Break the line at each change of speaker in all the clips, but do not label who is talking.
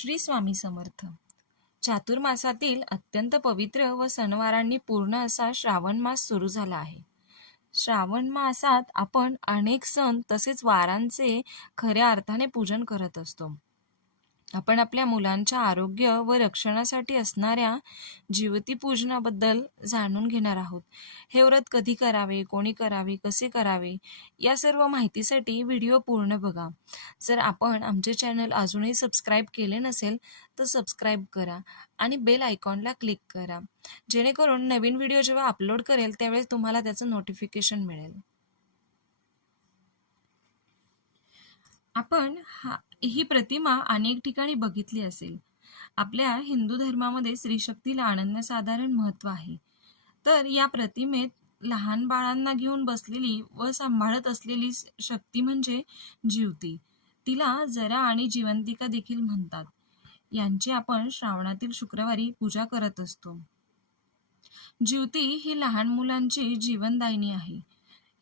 श्री स्वामी समर्थ. चातुर्मासातील अत्यंत पवित्र व सणवारांनी पूर्ण असा श्रावण मास सुरू झाला आहे. श्रावण मासात आपण अनेक सण तसेच वारांचे खऱ्या अर्थाने पूजन करत असतो. आपण आपल्या मुलांच्या आरोग्य व रक्षणासाठी असणाऱ्या जीवती पूजनाबद्दल जाणून घेणार आहोत. हे व्रत कधी करावे कोणी करावे कसे करावे या सर्व माहितीसाठी व्हिडिओ पूर्ण बघा. जर आपण आमचे चॅनल अजूनही सबस्क्राईब केले नसेल तर सबस्क्राईब करा आणि बेल आयकॉनला क्लिक करा. जेणेकरून नवीन व्हिडिओ जेव्हा अपलोड करेल त्यावेळेस तुम्हाला त्याचं नोटिफिकेशन मिळेल. आपण हा ही प्रतिमा अनेक ठिकाणी बघितली असेल. आपल्या हिंदू धर्मामध्ये स्त्रीशक्तीला अनन्यसाधारण महत्त्व आहे. तर या प्रतिमेत लहान बाळांना घेऊन बसलेली व सांभाळत असलेली शक्ती म्हणजे जीवती. तिला जरा आणि जिवंतिका देखील म्हणतात. यांची आपण श्रावणातील शुक्रवारी पूजा करत असतो. जीवती ही लहान मुलांची जीवनदायिनी आहे.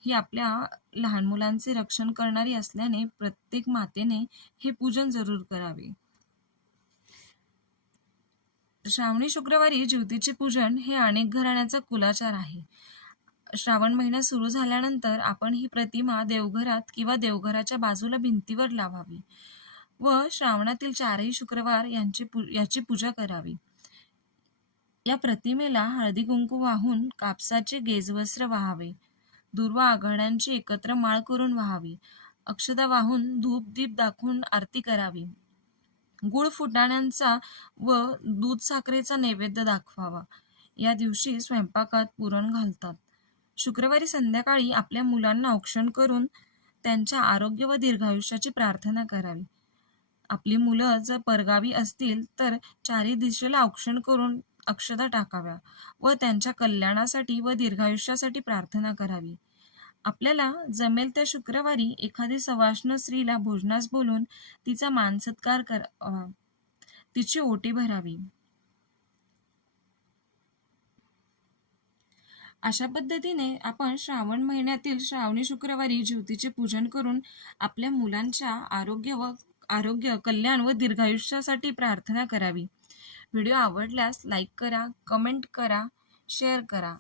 ही आपल्या लहान मुलांचे रक्षण करणारी असल्याने प्रत्येक मातेने हे पूजन जरूर करावे. श्रावणी शुक्रवारी ज्योतीचे पूजन हे अनेक घराण्याचा कुलाचार आहे. श्रावण महिना सुरू झाल्यानंतर आपण ही प्रतिमा देवघरात किंवा देवघराच्या बाजूला भिंतीवर लावावी व श्रावणातील चारही शुक्रवार यांची याची पूजा करावी. या प्रतिमेला हळदी कुंकू वाहून कापसाचे गेजवस्त्र वाहावे. दुर्वा आघाड्यांची एकत्र माळ करून व्हावी. अक्षता वाहून धूप दीप दाखवून आरती करावी. गुळ फुटाण्यांचा व दूध साखरेचा नैवेद्य दाखवावा. या दिवशी स्वयंपाकात पुरण घालतात. शुक्रवारी संध्याकाळी आपल्या मुलांना औक्षण करून त्यांच्या आरोग्य व दीर्घायुष्याची प्रार्थना करावी. आपली मुलं जर परगावी असतील तर चारी दिशेला औक्षण करून अक्षता टाकाव्या व त्यांच्या कल्याणासाठी व दीर्घायुष्यासाठी प्रार्थना करावी. आपल्याला जमेल त्या शुक्रवारी एखादी सवाष्ण स्त्रीला भोजनास बोलून तिचा मानसत्कार करावा तिची ओटी भरावी. अशा पद्धतीने आपण श्रावण महिन्यातील श्रावणी शुक्रवारी ज्योतीचे पूजन करून आपल्या मुलांच्या आरोग्य व आरोग्य कल्याण व दीर्घायुष्यासाठी प्रार्थना करावी. व्हिडिओ आवडल्यास लाईक करा कमेंट करा शेअर करा.